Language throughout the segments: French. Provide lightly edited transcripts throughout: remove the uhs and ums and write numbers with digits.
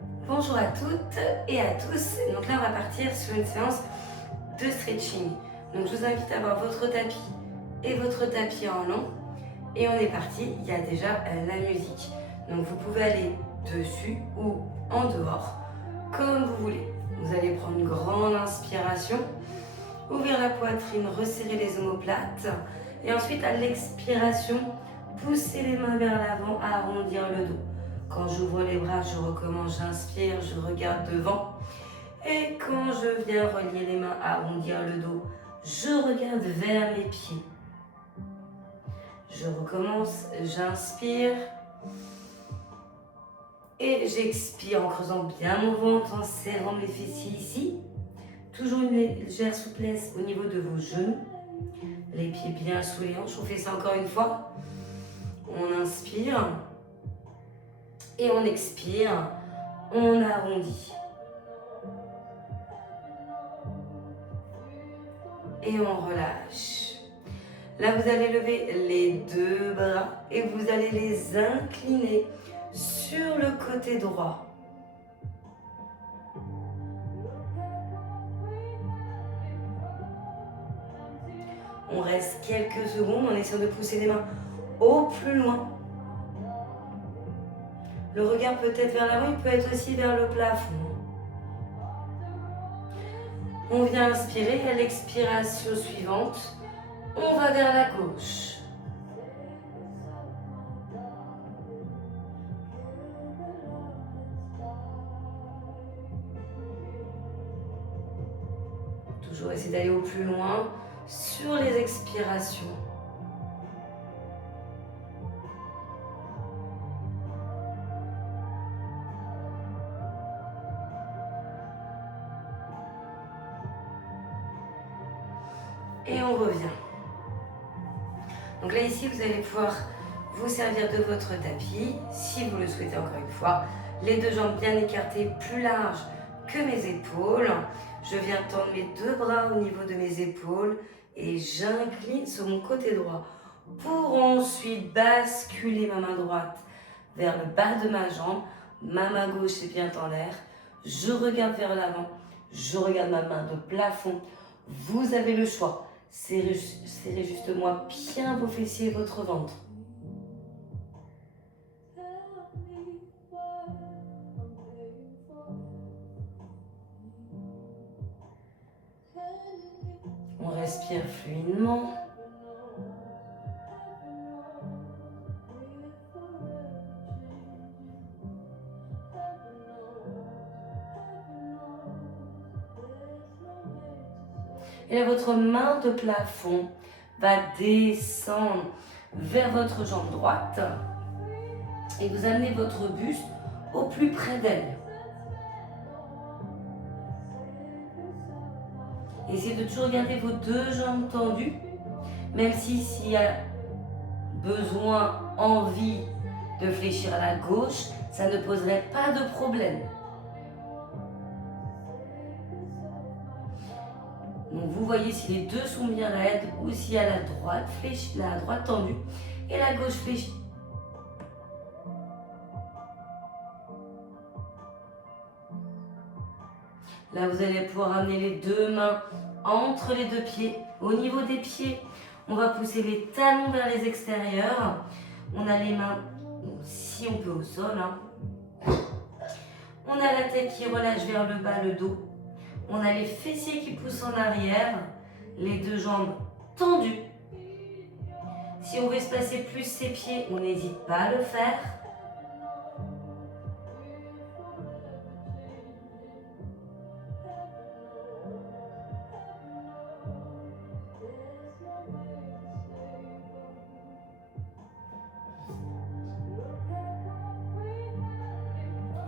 Bonjour à toutes et à tous. Donc là, on va partir sur une séance de stretching. Donc je vous invite à avoir votre tapis et votre tapis en long. Et on est parti, il y a déjà la musique. Donc vous pouvez aller dessus ou en dehors, comme vous voulez. Vous allez prendre une grande inspiration, ouvrir la poitrine, resserrer les omoplates. Et ensuite, à l'expiration, poussez les mains vers l'avant, arrondir le dos. Quand j'ouvre les bras, je recommence, j'inspire, je regarde devant. Et quand je viens relier les mains, arrondir le dos, je regarde vers mes pieds. Je recommence, j'inspire. Et j'expire en creusant bien mon ventre, en serrant mes fessiers ici. Toujours une légère souplesse au niveau de vos genoux. Les pieds bien sous les hanches. On fait ça encore une fois. On inspire. Et on expire. On arrondit. Et on relâche. Là, vous allez lever les deux bras et vous allez les incliner sur le côté droit. On reste quelques secondes en essayant de pousser les mains au plus loin. Le regard peut être vers l'avant, il peut être aussi vers le plafond. On vient inspirer, à l'expiration suivante, on va vers la gauche. Toujours essayer d'aller au plus loin sur les expirations. Et on revient. Donc là, ici, vous allez pouvoir vous servir de votre tapis, si vous le souhaitez encore une fois. Les deux jambes bien écartées, plus larges que mes épaules. Je viens tendre mes deux bras au niveau de mes épaules et j'incline sur mon côté droit pour ensuite basculer ma main droite vers le bas de ma jambe. Ma main gauche est bien en l'air. Je regarde vers l'avant. Je regarde ma main de plafond. Vous avez le choix. Serrez justement bien vos fessiers et votre ventre. On respire fluidement. Et là, votre main de plafond va descendre vers votre jambe droite et vous amenez votre buste au plus près d'elle. Essayez de toujours garder vos deux jambes tendues, même si s'il y a besoin, envie de fléchir à la gauche, ça ne poserait pas de problème. Donc vous voyez si les deux sont bien raides ou si à la droite fléchie, la droite tendue et la gauche fléchie. Là, vous allez pouvoir amener les deux mains entre les deux pieds. Au niveau des pieds, on va pousser les talons vers les extérieurs. On a les mains, si on peut, au sol. On a la tête qui relâche vers le bas, le dos. On a les fessiers qui poussent en arrière. Les deux jambes tendues. Si on veut espacer plus ses pieds, on n'hésite pas à le faire.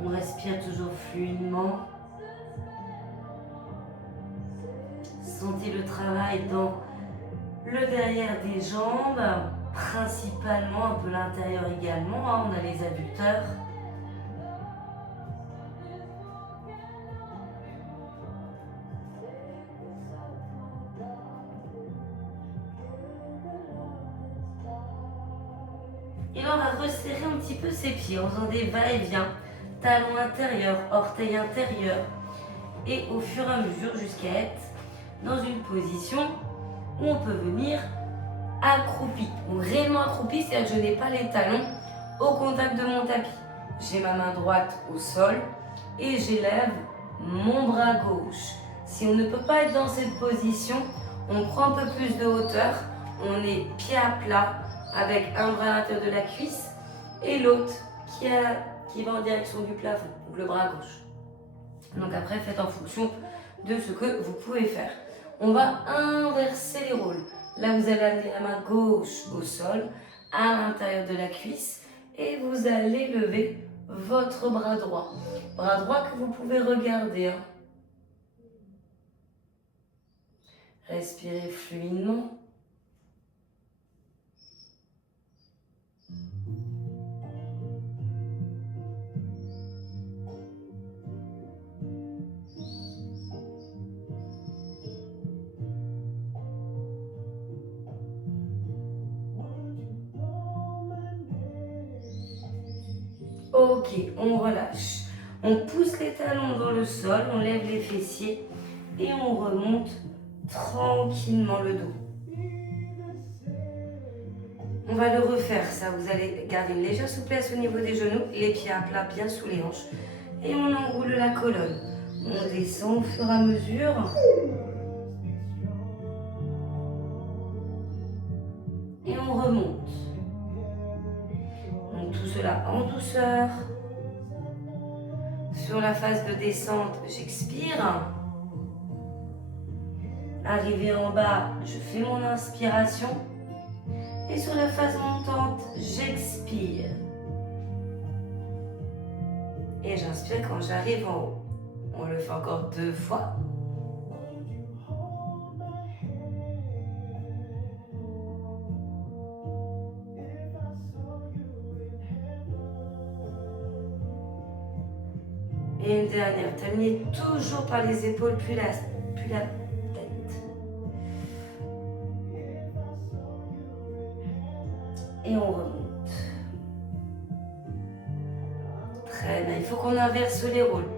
On respire toujours fluidement. Sentez le travail dans le derrière des jambes, principalement un peu l'intérieur également. On a les adducteurs. Et là, on va resserrer un petit peu ses pieds en faisant des va-et-vient. talon intérieur, orteil intérieur. Et au fur et à mesure jusqu'à être dans une position où on peut venir accroupi. Donc réellement accroupi, c'est-à-dire que je n'ai pas les talons au contact de mon tapis. J'ai ma main droite au sol et j'élève mon bras gauche. Si on ne peut pas être dans cette position, on prend un peu plus de hauteur. On est pied à plat avec un bras à l'intérieur de la cuisse et l'autre qui va en direction du plafond, donc le bras gauche. Donc après, faites en fonction de ce que vous pouvez faire. On va inverser les rôles. Là, vous allez amener la main gauche au sol, à l'intérieur de la cuisse, et vous allez lever votre bras droit. Bras droit que vous pouvez regarder. Respirez fluidement. Ok, on relâche. On pousse les talons dans le sol, on lève les fessiers et on remonte tranquillement le dos. On va le refaire, ça. Vous allez garder une légère souplesse au niveau des genoux, les pieds à plat bien sous les hanches. Et on enroule la colonne. On descend au fur et à mesure. Et on remonte. Donc tout cela en douceur. Sur la phase de descente, j'expire. Arrivé en bas, je fais mon inspiration. Et sur la phase montante, j'expire. Et j'inspire quand j'arrive en haut. On le fait encore 2 fois. Et une dernière. Terminez toujours par les épaules, puis la tête. Et on remonte. Très bien. Il faut qu'on inverse les rôles.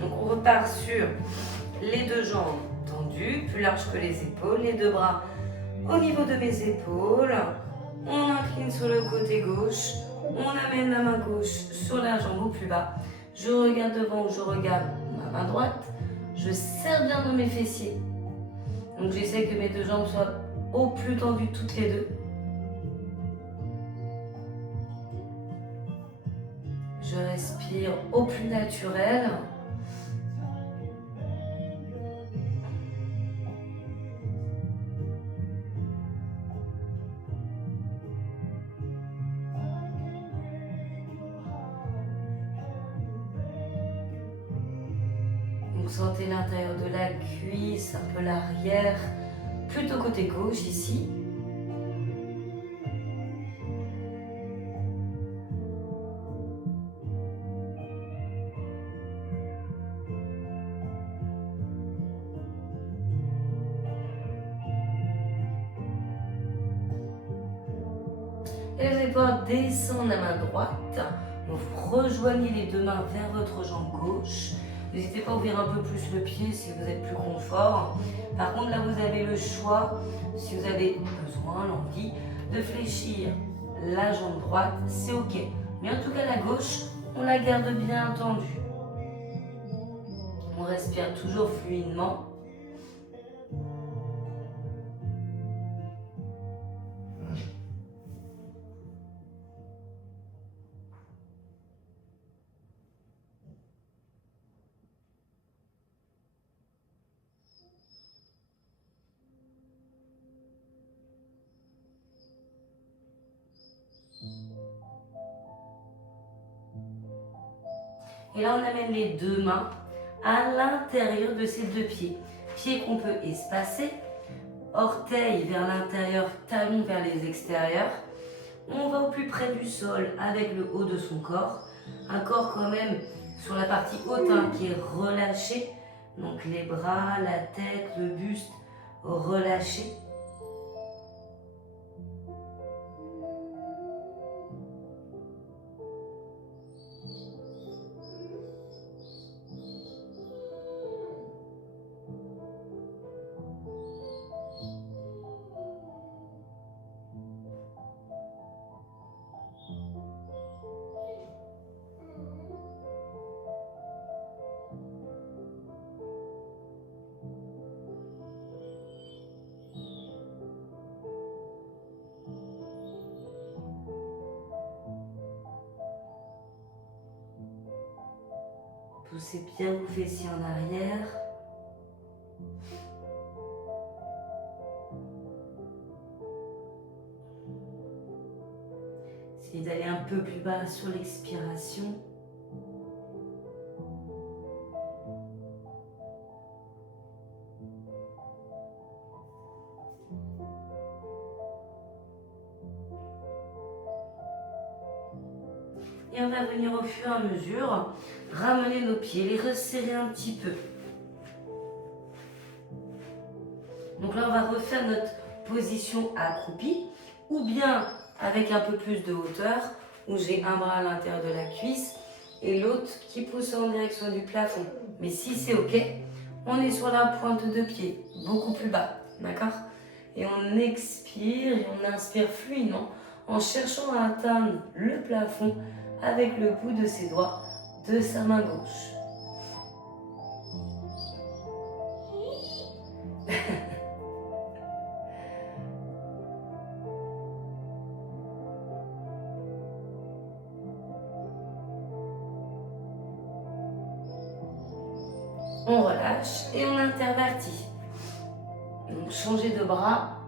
Donc on repart sur les 2 jambes tendues, plus larges que les épaules, les 2 bras au niveau de mes épaules. On incline sur le côté gauche. On amène la main gauche sur la jambe au plus bas. Je regarde devant, je regarde ma main droite. Je serre bien dans mes fessiers. Donc j'essaie que mes 2 jambes soient au plus tendues toutes les 2. Je respire au plus naturel. Donc sentez l'intérieur de la cuisse, un peu l'arrière, plutôt côté gauche ici. Et vous allez pouvoir descendre la main droite. Vous rejoignez les 2 mains vers votre jambe gauche. N'hésitez pas à ouvrir un peu plus le pied si vous êtes plus confort. Par contre, là, vous avez le choix, si vous avez besoin, l'envie, de fléchir la jambe droite, c'est ok. Mais en tout cas, la gauche, on la garde bien tendue. On respire toujours fluidement. Et là, on amène les 2 mains à l'intérieur de ces 2 pieds. Pieds qu'on peut espacer, orteils vers l'intérieur, talons vers les extérieurs. On va au plus près du sol avec le haut de son corps. Un corps quand même sur la partie haute qui est relâché. Donc les bras, la tête, le buste relâchés. Poussez bien vos fessiers en arrière. Essayez d'aller un peu plus bas sur l'expiration. Et on va venir au fur et à mesure ramener nos pieds, les resserrer un petit peu. Donc là, on va refaire notre position accroupie ou bien avec un peu plus de hauteur où j'ai un bras à l'intérieur de la cuisse et l'autre qui pousse en direction du plafond. Mais si c'est OK, on est sur la pointe de pied, beaucoup plus bas, d'accord? Et on expire et on inspire fluidement en cherchant à atteindre le plafond avec le bout de ses doigts de sa main gauche. On relâche et on intervertit. Donc changer de bras.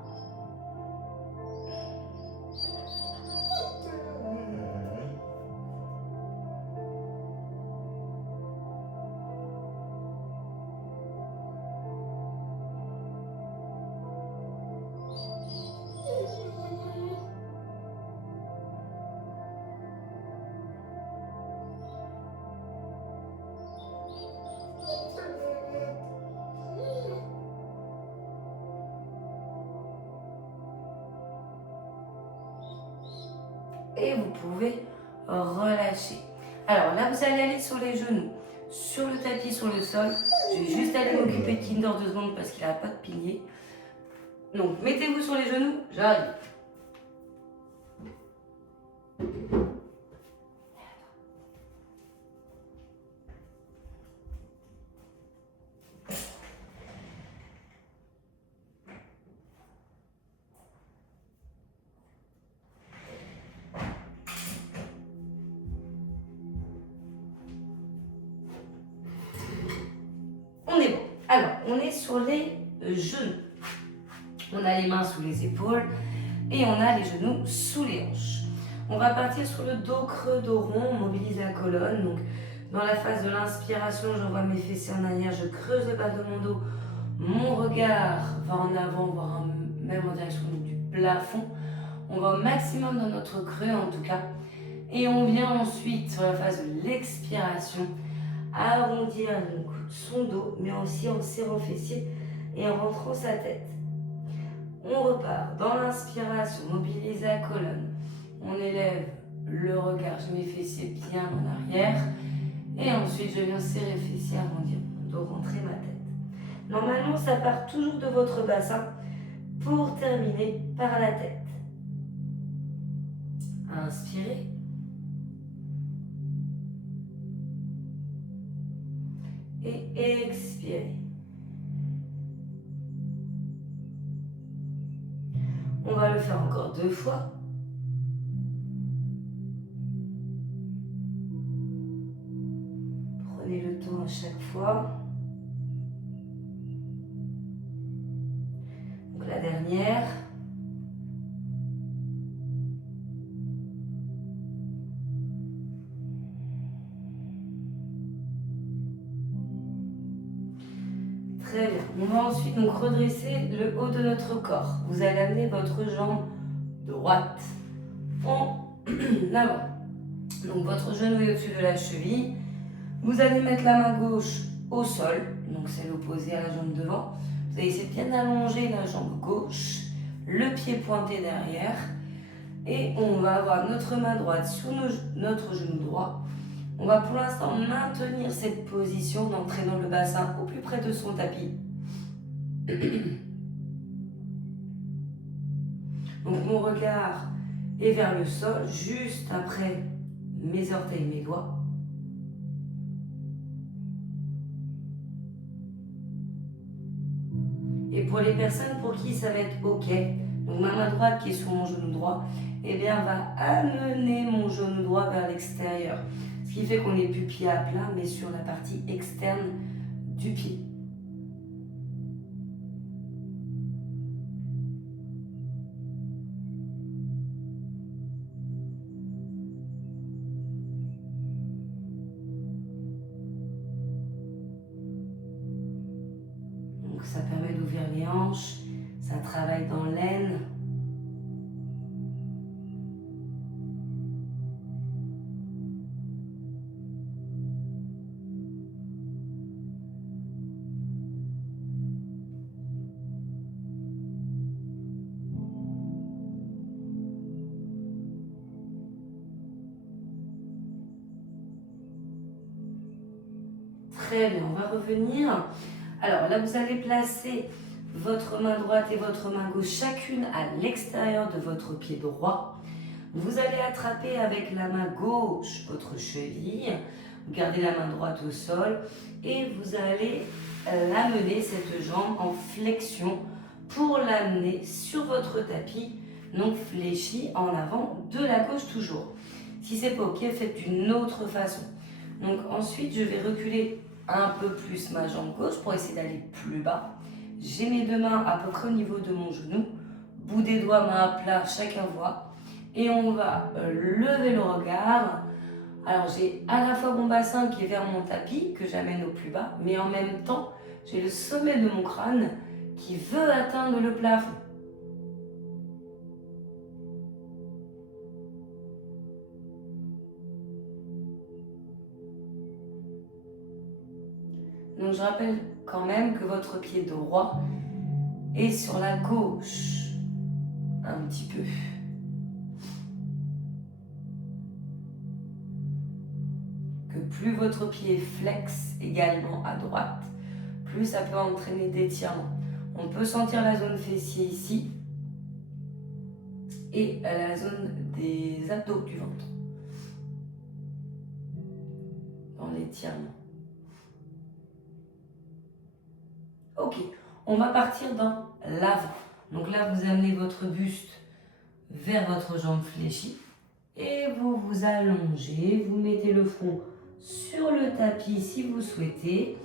Et vous pouvez relâcher. Alors là, vous allez aller sur les genoux, sur le tapis, sur le sol. Je vais juste aller m'occuper de Kinder 2 secondes parce qu'il n'a pas de pilier. Donc, mettez-vous sur les genoux, j'arrive. On est bon. Alors, on est sur les genoux. On a les mains sous les épaules et on a les genoux sous les hanches. On va partir sur le dos creux, dos rond, on mobilise la colonne. Donc, dans la phase de l'inspiration, j'envoie mes fessiers en arrière, je creuse le bas de mon dos. Mon regard va en avant, voire même en direction du plafond. On va au maximum dans notre creux en tout cas. Et on vient ensuite sur la phase de l'expiration, arrondir donc son dos, mais aussi en serrant fessier et en rentrant sa tête. On repart dans l'inspiration, mobilise la colonne. On élève le regard, je mets mes fessiers bien en arrière. Et ensuite, je viens serrer fessier, arrondir mon dos, rentrer ma tête. Normalement, ça part toujours de votre bassin pour terminer par la tête. Inspirez. Et expirez. On va le faire encore 2 fois. Prenez le temps à chaque fois. Donc la dernière. Très bien. On va ensuite donc redresser le haut de notre corps. Vous allez amener votre jambe droite en avant. Donc votre genou est au-dessus de la cheville. Vous allez mettre la main gauche au sol, donc c'est l'opposé à la jambe devant. Vous allez essayer de bien allonger la jambe gauche, le pied pointé derrière. Et on va avoir notre main droite sur notre genou droit. On va pour l'instant maintenir cette position en entraînant le bassin au plus près de son tapis. Donc mon regard est vers le sol, juste après mes orteils, mes doigts. Et pour les personnes pour qui ça va être OK, donc ma main droite qui est sur mon genou droit, eh bien va amener mon genou droit vers l'extérieur. Ce Ce qui fait qu'on n'est plus pied à plat, mais sur la partie externe du pied. Donc ça permet d'ouvrir les hanches, ça travaille dans l'aine. Très bien, on va revenir. Alors là, vous allez placer votre main droite et votre main gauche chacune à l'extérieur de votre pied droit. Vous allez attraper avec la main gauche votre cheville, vous gardez la main droite au sol et vous allez amener cette jambe en flexion pour l'amener sur votre tapis, donc fléchi en avant de la gauche toujours. Si c'est pas ok, faites d'une autre façon. Donc ensuite, je vais reculer un peu plus ma jambe gauche pour essayer d'aller plus bas. J'ai mes deux mains à peu près au niveau de mon genou, bout des doigts, main à plat, chacun voit. Et on va lever le regard. Alors j'ai à la fois mon bassin qui est vers mon tapis, que j'amène au plus bas, mais en même temps, j'ai le sommet de mon crâne qui veut atteindre le plafond. Donc je rappelle quand même que votre pied droit est sur la gauche, un petit peu. Que plus votre pied flexe également à droite, plus ça peut entraîner d'étirement. On peut sentir la zone fessier ici et la zone des abdos du ventre dans l'étirement. Ok, on va partir dans l'avant. Donc là, vous amenez votre buste vers votre jambe fléchie et vous vous allongez, vous mettez le front sur le tapis si vous souhaitez.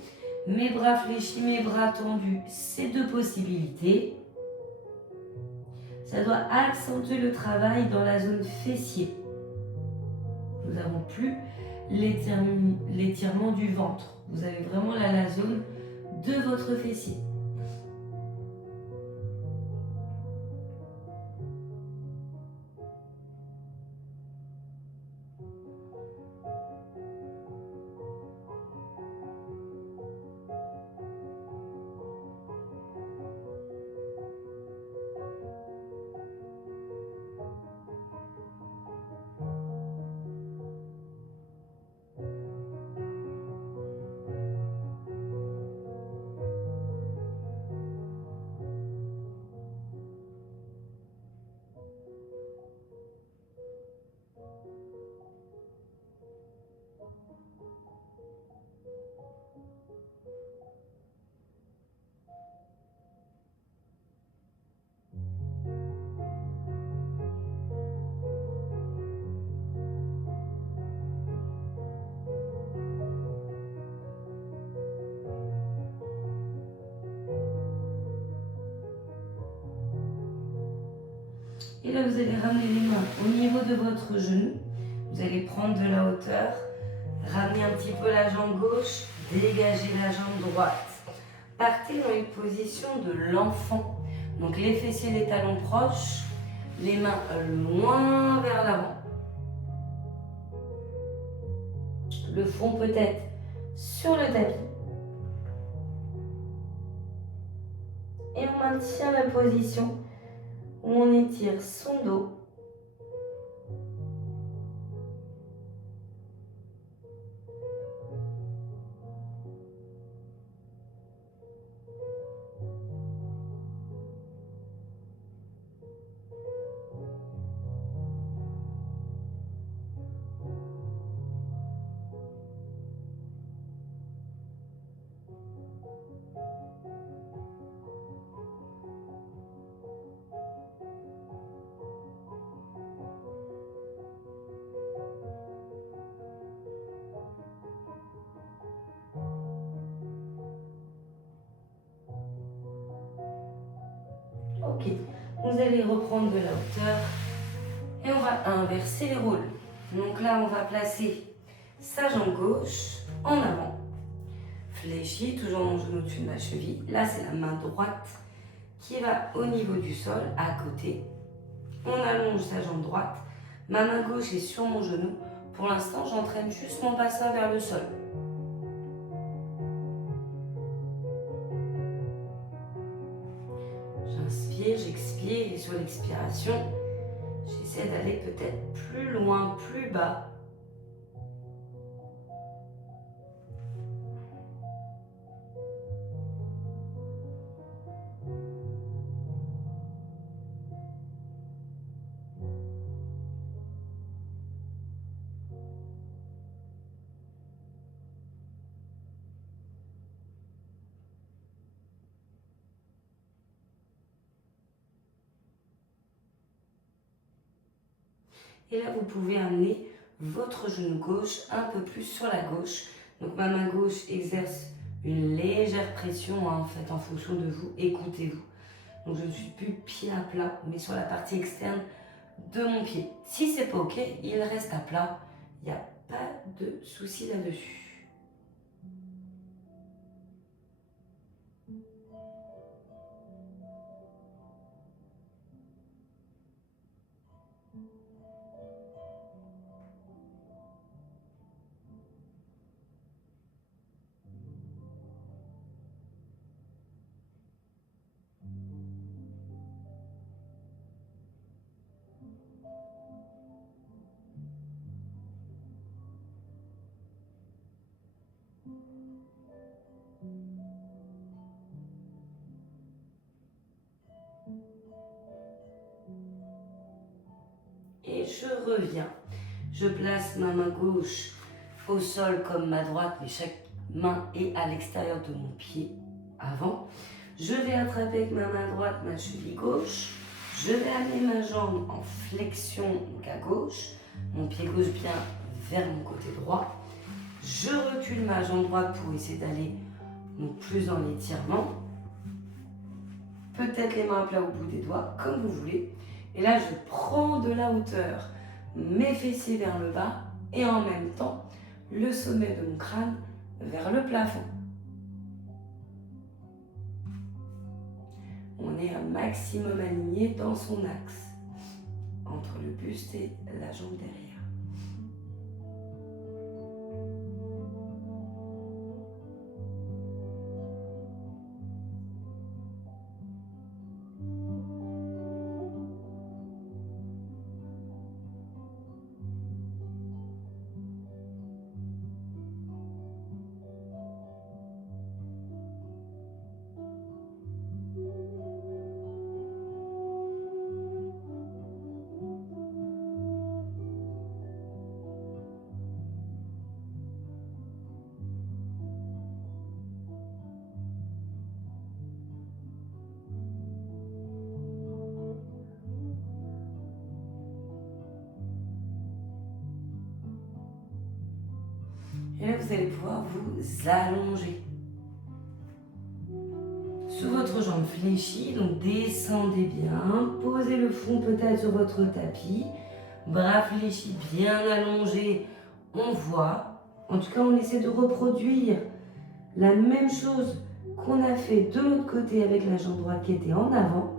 Mes bras fléchis, mes bras tendus, c'est deux possibilités. Ça doit accentuer le travail dans la zone fessier. Nous n'avons plus l'étirement du ventre. Vous avez vraiment là la zone de votre fessier. Et là, vous allez ramener les mains au niveau de votre genou. Vous allez prendre de la hauteur, ramener un petit peu la jambe gauche, dégager la jambe droite. Partez dans une position de l'enfant. Donc les fessiers, les talons proches, les mains loin vers l'avant. Le front peut-être sur le tapis. Et on maintient la position où on étire son dos. Ok, vous allez reprendre de la hauteur et on va inverser les rôles. Donc là, on va placer sa jambe gauche en avant, fléchie, toujours mon genou au-dessus de ma cheville. Là, c'est la main droite qui va au niveau du sol, à côté. On allonge sa jambe droite. Ma main gauche est sur mon genou. Pour l'instant, j'entraîne juste mon bassin vers le sol. J'inspire, j'expire et sur l'expiration, j'essaie d'aller peut-être plus loin, plus bas. Et là, vous pouvez amener votre genou gauche un peu plus sur la gauche. Donc ma main gauche exerce une légère pression en fait en fonction de vous. Écoutez-vous. Donc je ne suis plus pied à plat, mais sur la partie externe de mon pied. Si c'est pas ok, il reste à plat. Il n'y a pas de souci là-dessus. Et je reviens. Je place ma main gauche au sol comme ma droite, mais chaque main est à l'extérieur de mon pied avant. Je vais attraper avec ma main droite ma cheville gauche. Je vais amener ma jambe en flexion, donc à gauche. Mon pied gauche bien vers mon côté droit. Je recule ma jambe droite pour essayer d'aller plus dans l'étirement. Peut-être les mains à plat au bout des doigts, comme vous voulez. Et là, je prends de la hauteur, mes fessiers vers le bas et en même temps, le sommet de mon crâne vers le plafond. On est un maximum aligné dans son axe, entre le buste et la jambe derrière. Et là, vous allez pouvoir vous allonger. Sous votre jambe fléchie, donc descendez bien, posez le front peut-être sur votre tapis, bras fléchis bien allongés, on voit. En tout cas, on essaie de reproduire la même chose qu'on a fait de l'autre côté avec la jambe droite qui était en avant.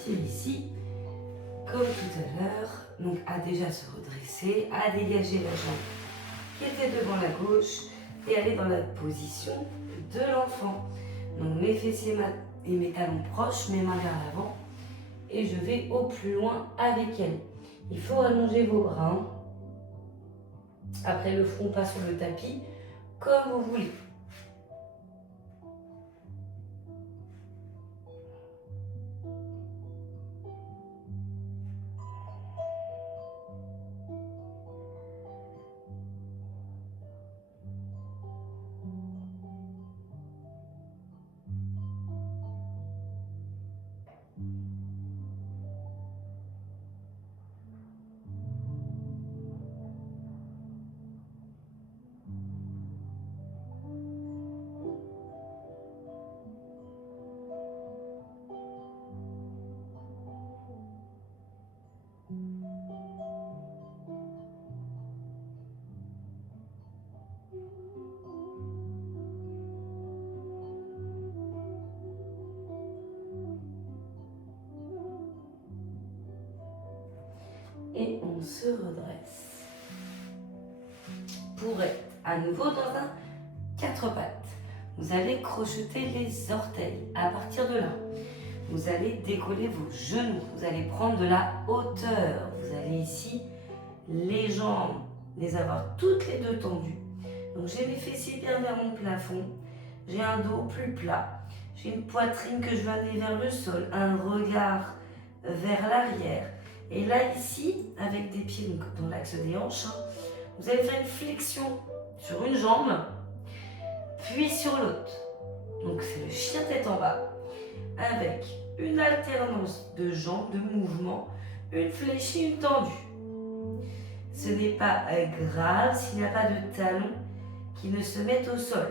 repartir ici, comme tout à l'heure, donc à déjà se redresser, à dégager la jambe qui était devant la gauche et aller dans la position de l'enfant. Donc mes fessiers et mes talons proches, mes mains vers l'avant et je vais au plus loin avec elle. Il faut allonger vos bras. Après le front pas sur le tapis, comme vous voulez. Et on se redresse. Pour être à nouveau dans un 4 pattes. Vous allez crocheter les orteils. À partir de là, vous allez décoller vos genoux. Vous allez prendre de la hauteur. Vous allez ici, les jambes, les avoir toutes les deux tendues. Donc j'ai mes fessiers bien vers mon plafond. J'ai un dos plus plat. J'ai une poitrine que je vais amener vers le sol. Un regard vers l'arrière. Et là, ici, avec des pieds donc, dans l'axe des hanches, vous allez faire une flexion sur une jambe, puis sur l'autre. Donc, c'est le chien tête en bas, avec une alternance de jambes, de mouvements, une fléchie, une tendue. Ce n'est pas grave s'il n'y a pas de talons qui ne se mettent au sol.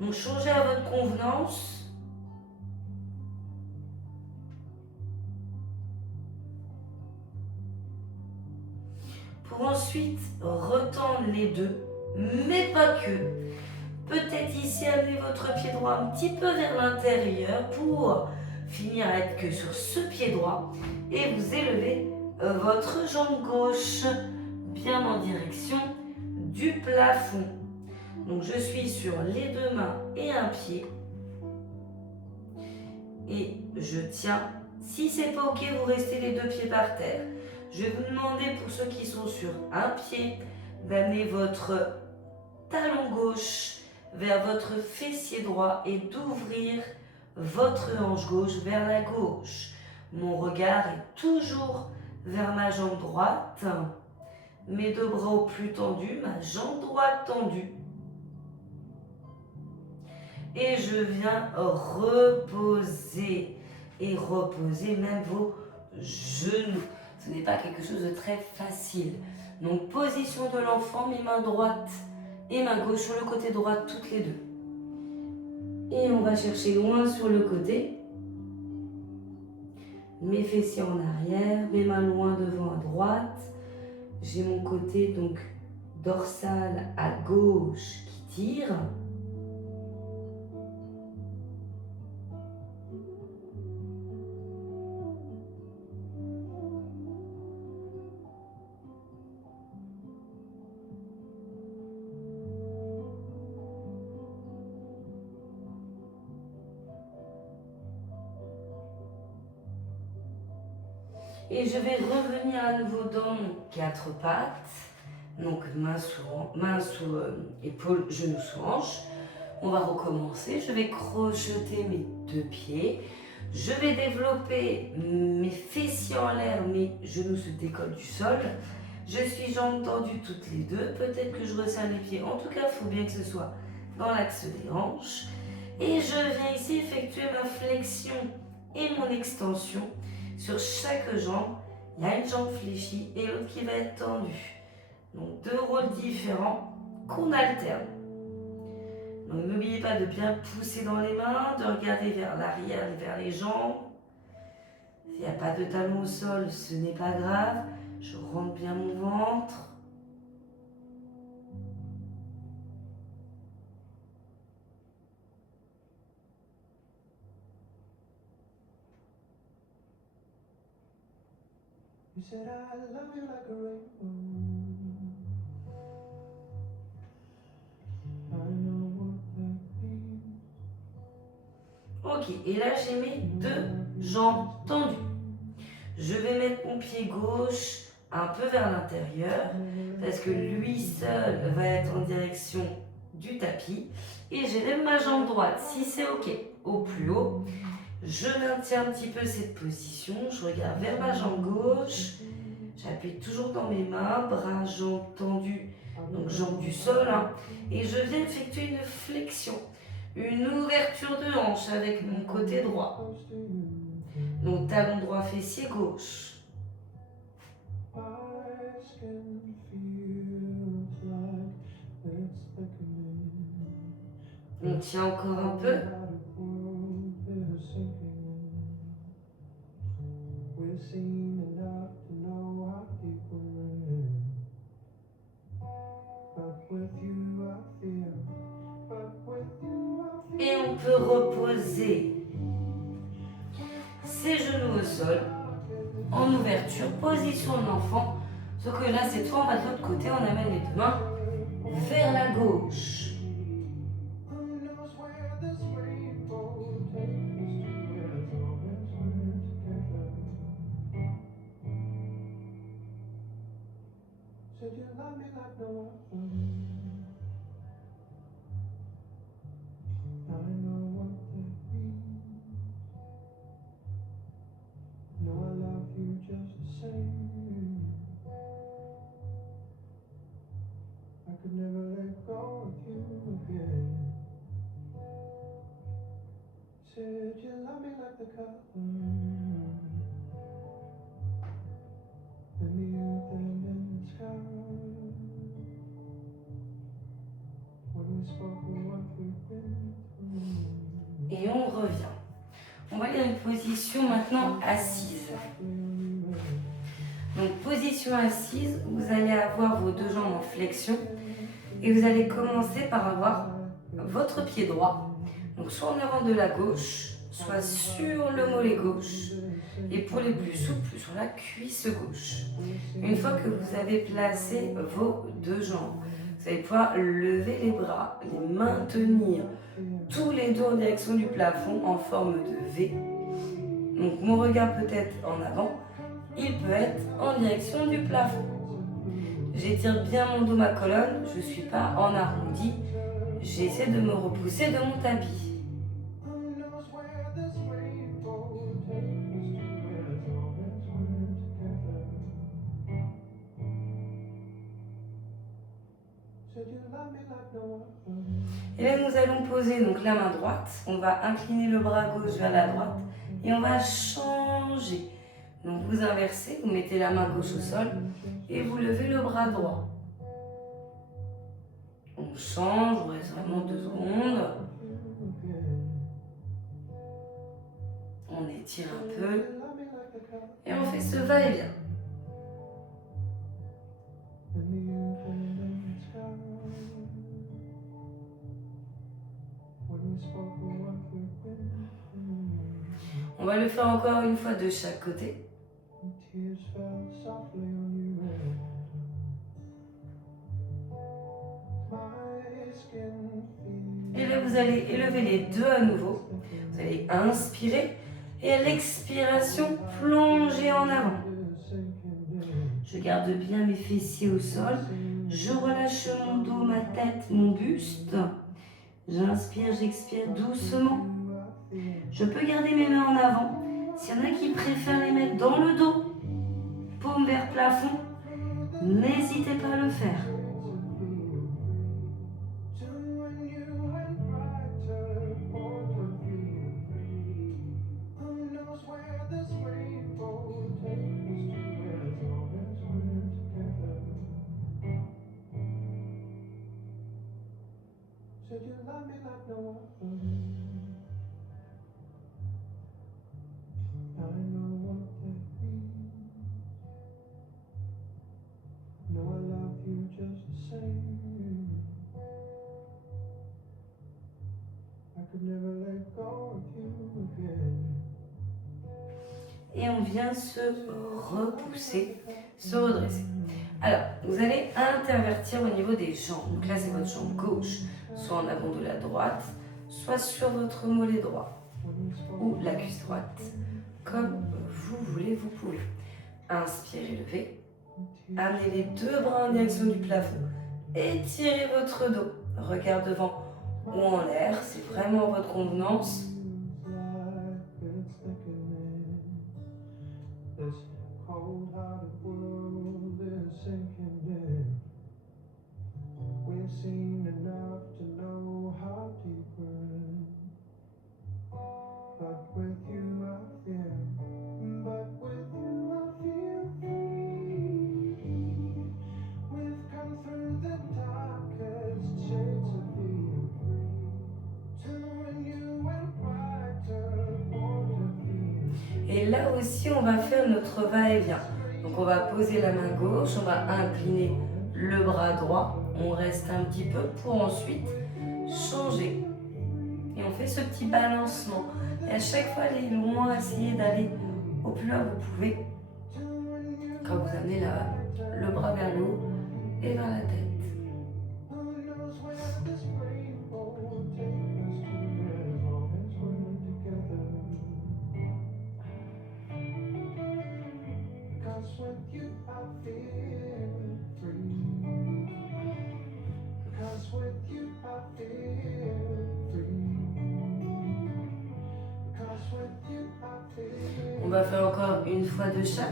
Donc, changez à votre convenance. Pour ensuite retendre les deux, mais pas que. Peut-être ici amener votre pied droit un petit peu vers l'intérieur pour finir à être que sur ce pied droit et vous élevez votre jambe gauche bien en direction du plafond. Donc je suis sur les deux mains et un pied et je tiens. Si c'est pas ok, vous restez les deux pieds par terre. Je vais vous demander pour ceux qui sont sur un pied d'amener votre talon gauche vers votre fessier droit et d'ouvrir votre hanche gauche vers la gauche. Mon regard est toujours vers ma jambe droite. Mes deux bras au plus tendus, ma jambe droite tendue. Et je viens reposer et reposer même vos genoux. Ce n'est pas quelque chose de très facile. Donc position de l'enfant, mes mains droites et main gauche sur le côté droit, toutes les deux. Et on va chercher loin sur le côté. Mes fessiers en arrière, mes mains loin devant à droite. J'ai mon côté donc dorsal à gauche qui tire. Et je vais revenir à nouveau dans mon 4 pattes. Donc main sous épaule, genou sous hanche. On va recommencer. Je vais crocheter mes deux pieds. Je vais développer mes fessiers en l'air, mes genoux se décollent du sol. Je suis jambes tendues toutes les deux. Peut-être que je resserre les pieds. En tout cas, il faut bien que ce soit dans l'axe des hanches. Et je viens ici effectuer ma flexion et mon extension. Sur chaque jambe, il y a une jambe fléchie et l'autre qui va être tendue. Donc deux rôles différents qu'on alterne. Donc n'oubliez pas de bien pousser dans les mains, de regarder vers l'arrière et vers les jambes. S'il n'y a pas de talon au sol, ce n'est pas grave. Je rentre bien mon ventre. Ok, et là j'ai mes deux jambes tendues. Je vais mettre mon pied gauche un peu vers l'intérieur parce que lui seul va être en direction du tapis. Et j'élève ma jambe droite, si c'est ok, au plus haut. Je maintiens un petit peu cette position, je regarde vers ma jambe gauche. J'appuie toujours dans mes mains, bras, jambes tendues, donc jambes du sol. Hein, et je viens effectuer une flexion, une ouverture de hanche avec mon côté droit. Donc talon droit, fessier gauche. On tient encore un peu. Et on peut reposer ses genoux au sol, en ouverture, position de l'enfant. Sauf que là, cette fois, on va de l'autre côté, on amène les deux mains vers la gauche. Et on revient. On va aller dans une position maintenant assise. Donc position assise, vous allez avoir vos deux jambes en flexion et vous allez commencer par avoir votre pied droit, donc soit en avant de la gauche, soit sur le mollet gauche et pour les plus souples sur la cuisse gauche. Une fois que vous avez placé vos deux jambes, vous allez pouvoir lever les bras, les maintenir tous les deux en direction du plafond en forme de V. Donc mon regard peut être en avant, il peut être en direction du plafond. J'étire bien mon dos, ma colonne, je ne suis pas en arrondi, j'essaie de me repousser de mon tapis. Et là nous allons poser donc la main droite, on va incliner le bras gauche vers la droite et on va changer. Donc vous inversez, vous mettez la main gauche au sol et vous levez le bras droit. On change, on reste vraiment 2 secondes. On étire un peu et on fait ce va-et-vient. On va le faire encore une fois de chaque côté. Et là, vous allez élever les deux à nouveau. Vous allez inspirer et à l'expiration, plonger en avant. Je garde bien mes fessiers au sol. Je relâche mon dos, ma tête, mon buste. J'inspire, j'expire doucement. Je peux garder mes mains en avant. S'il y en a qui préfèrent les mettre dans le dos, paume vers plafond, n'hésitez pas à le faire. et on vient se repousser, se redresser. Alors, vous allez intervertir au niveau des jambes. Donc là, c'est votre jambe gauche, soit en avant de la droite, soit sur votre mollet droit ou la cuisse droite. Comme vous voulez, vous pouvez. Inspirez, levez. Amenez les deux bras en direction du plafond. Étirez votre dos. Regard devant ou en l'air, c'est vraiment votre convenance. Et là aussi, on va faire notre va-et-vient. Donc on va poser la main gauche, on va incliner le bras droit. On reste un petit peu pour ensuite changer. Et on fait ce petit balancement. Et à chaque fois, aller loin, essayez d'aller au plus loin vous pouvez. Quand vous amenez le bras vers le haut et vers la tête. On va faire encore une fois de chaque.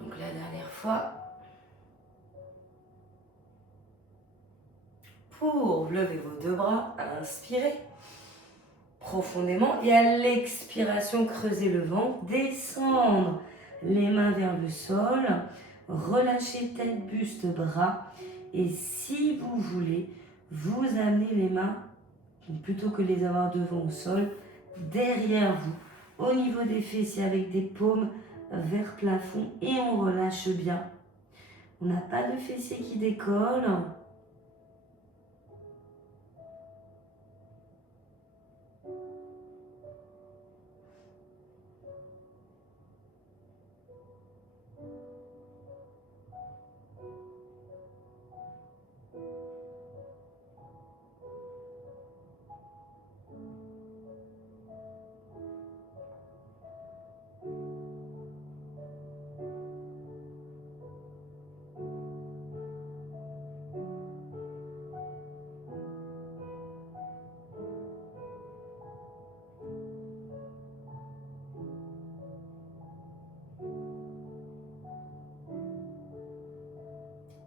Donc la dernière fois. Pour lever vos deux bras, inspirez profondément et à l'expiration, creusez le ventre, descendre les mains vers le sol, relâchez tête, buste, bras et si vous voulez, vous amenez les mains, plutôt que les avoir devant au sol, derrière vous, au niveau des fessiers avec des paumes vers plafond et on relâche bien. On n'a pas de fessiers qui décollent.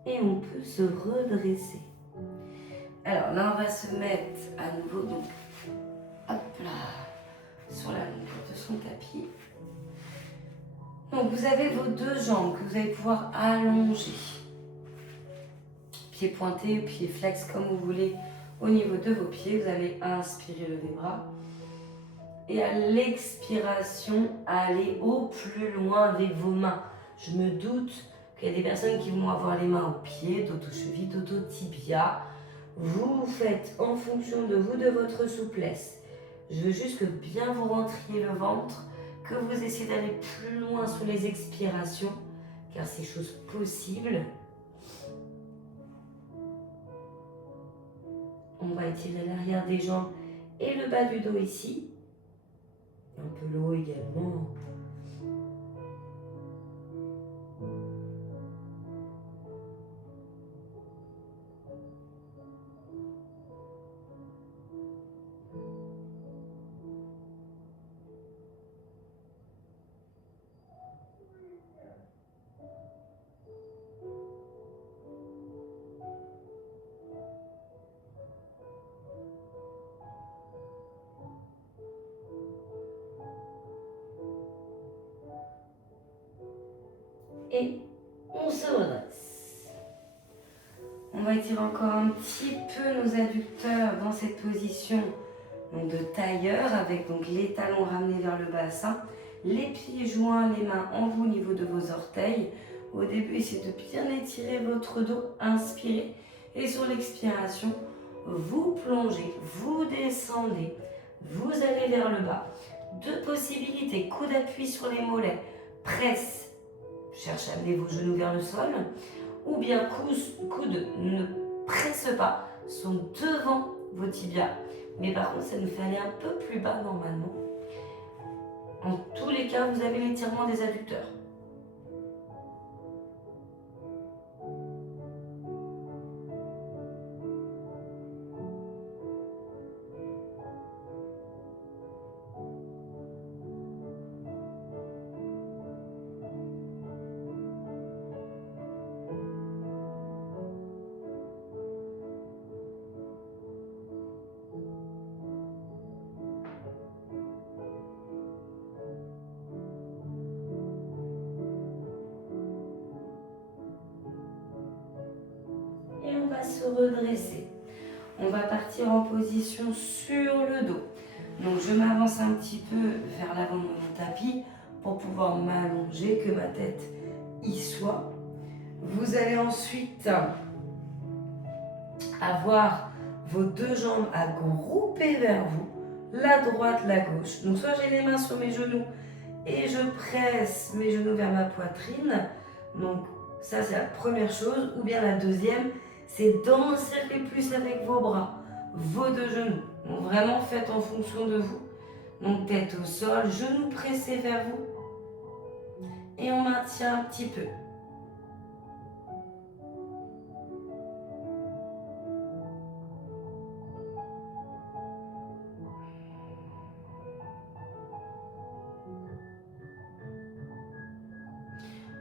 Et on peut se redresser. Alors là, on va se mettre à nouveau, donc, hop là, sur la longueur de son tapis. Donc vous avez vos deux jambes que vous allez pouvoir allonger. Pieds pointés, pieds flex comme vous voulez au niveau de vos pieds. Vous allez inspirer, lever les bras. Et à l'expiration, allez au plus loin avec vos mains. Je me doute qu'il y a des personnes qui vont avoir les mains aux pieds, dos aux chevilles, dos aux tibias. Vous faites en fonction de vous, de votre souplesse. Je veux juste que bien vous rentriez le ventre, que vous essayez d'aller plus loin sur les expirations, car c'est chose possible. On va étirer l'arrière des jambes et le bas du dos ici. Un peu le haut également. Et on se redresse. On va étirer encore un petit peu nos adducteurs dans cette position donc de tailleur avec donc les talons ramenés vers le bassin, les pieds joints, les mains en vous au niveau de vos orteils. Au début, essayez de bien étirer votre dos, inspirez. Et sur l'expiration, vous plongez, vous descendez, vous allez vers le bas. Deux possibilités, coup d'appui sur les mollets, presse, cherchez à amener vos genoux vers le sol, ou bien coude ne presse pas, sont devant vos tibias. Mais par contre, ça nous fait aller un peu plus bas normalement. En tous les cas, vous avez l'étirement des adducteurs. Et on va se redresser. On va partir en position sur le dos. Donc je m'avance un petit peu vers l'avant de mon tapis pour pouvoir m'allonger, que ma tête y soit. Vous allez ensuite avoir vos deux jambes à grouper vers vous, la droite, la gauche. Donc soit j'ai les mains sur mes genoux et je presse mes genoux vers ma poitrine. Donc ça c'est la première chose. Ou bien la deuxième, c'est d'encercler plus avec vos bras, vos deux genoux. Donc vraiment faites en fonction de vous. Donc tête au sol, genoux pressés vers vous. Et on maintient un petit peu.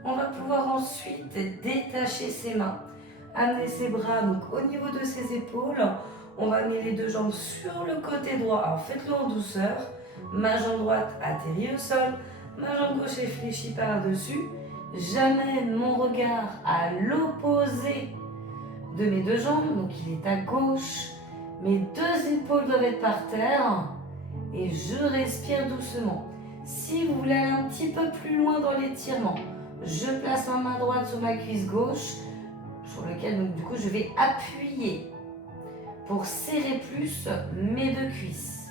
On va pouvoir ensuite détacher ses mains, amener ses bras donc au niveau de ses épaules. On va amener les deux jambes sur le côté droit. Alors faites-le en douceur. Ma jambe droite atterrit au sol, ma jambe gauche est fléchie par-dessus. J'amène mon regard à l'opposé de mes deux jambes, donc il est à gauche. Mes deux épaules doivent être par terre et je respire doucement. Si vous voulez aller un petit peu plus loin dans l'étirement, je place ma main droite sur ma cuisse gauche, sur lequel donc du coup je vais appuyer pour serrer plus mes deux cuisses.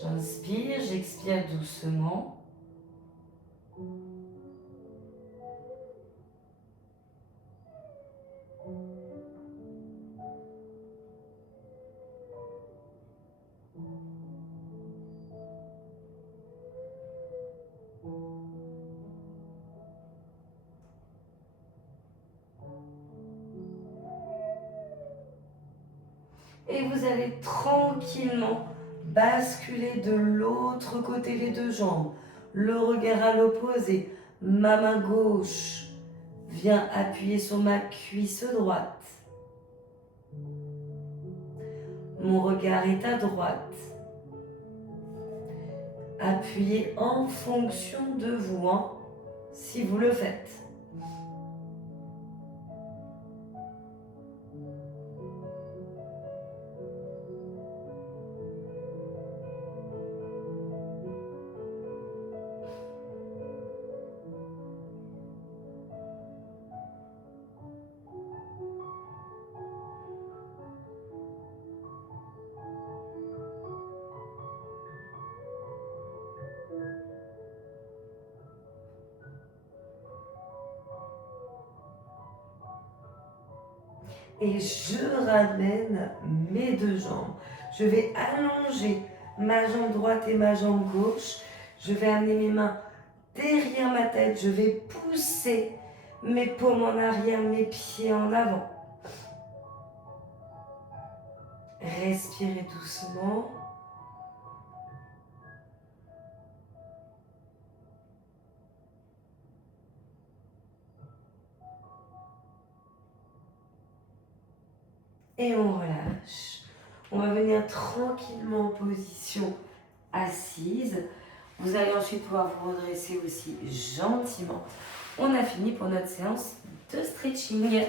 J'inspire, j'expire doucement. Et vous allez tranquillement basculer de l'autre côté les deux jambes. Le regard à l'opposé. Ma main gauche vient appuyer sur ma cuisse droite. Mon regard est à droite. Appuyez en fonction de vous, si vous le faites. Et je ramène mes deux jambes. Je vais allonger ma jambe droite et ma jambe gauche. Je vais amener mes mains derrière ma tête. Je vais pousser mes paumes en arrière, mes pieds en avant. Respirez doucement. Et on relâche. On va venir tranquillement en position assise. Vous allez ensuite pouvoir vous redresser aussi gentiment. On a fini pour notre séance de stretching.